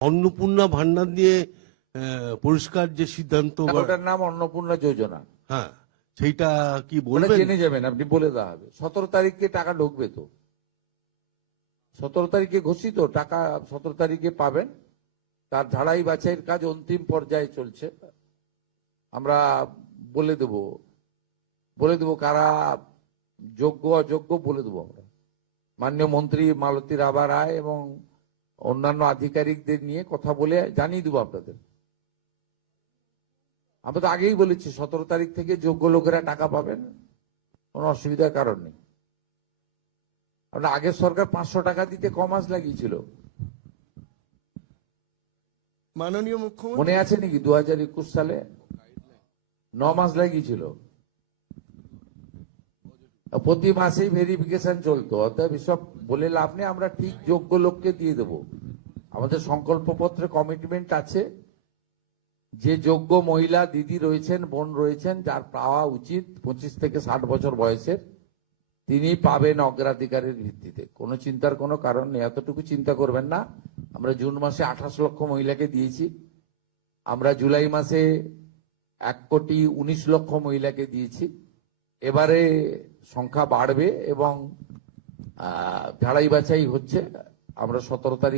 অন্নপূর্ণা ভান্ডার নিয়ে পরিষ্কার যে সিদ্ধান্ত, ওটার নাম অন্নপূর্ণা যোজনা। হ্যাঁ, সেইটা কি ওটা বলবেন? জেনে যাবেন, আপনি বলে দেওয়া হবে। 17 তারিখে টাকা ঢুকবে তো, 17 তারিখে ঘোষিত টাকা 17 তারিখে পাবেন। তার ঝাড়াই বাছাইয়ের কাজ অন্তিম পর্যায়ে চলছে। আমরা বলে দেব কারা যোগ্য অযোগ্য বলে দেবো আমরা। মাননীয় মন্ত্রী মালতী রাভা রায় এবং অন্যান্য আধিকারিকদের নিয়ে কথা বলে জানিয়ে দেবো আপনাদের। আমরা তো আগেই বলেছি 17 তারিখ থেকে যোগ্য লোকেরা টাকা পাবেন, কোনো অসুবিধার কারণ নেই। আমরা আগের সরকার 500 টাকা দিতে কমাস লাগিয়েছিল, মাননীয় মুখ্যমন্ত্রী, মনে আছে নাকি? 2021 সালে 9 মাস লাগিয়েছিল, প্রতি মাসেই ভেরিফিকেশন চলতো। অতএব এসব বলে লাভ নেই, আমরা ঠিক যোগ্য লোককে দিয়ে দেব। আমাদের সংকল্পপত্রে কমিটমেন্ট আছে যে যোগ্য মহিলা দিদি রয়েছেন, বোন রয়েছেন, যার পাওয়া উচিত 25 থেকে 60 বছর বয়সের, তিনি পাবেন অগ্রাধিকারের ভিত্তিতে। কোনো চিন্তার কোনো কারণ নেই, এতটুকু চিন্তা করবেন না। আমরা জুন মাসে 28 লক্ষ মহিলাকে দিয়েছি, আমরা জুলাই মাসে 1,19,00,000 মহিলাকে দিয়েছি। এবারে সংখ্যা বাড়বে এবং ঝাড়াই বাছাই হচ্ছে। আমরা 17 তারিখ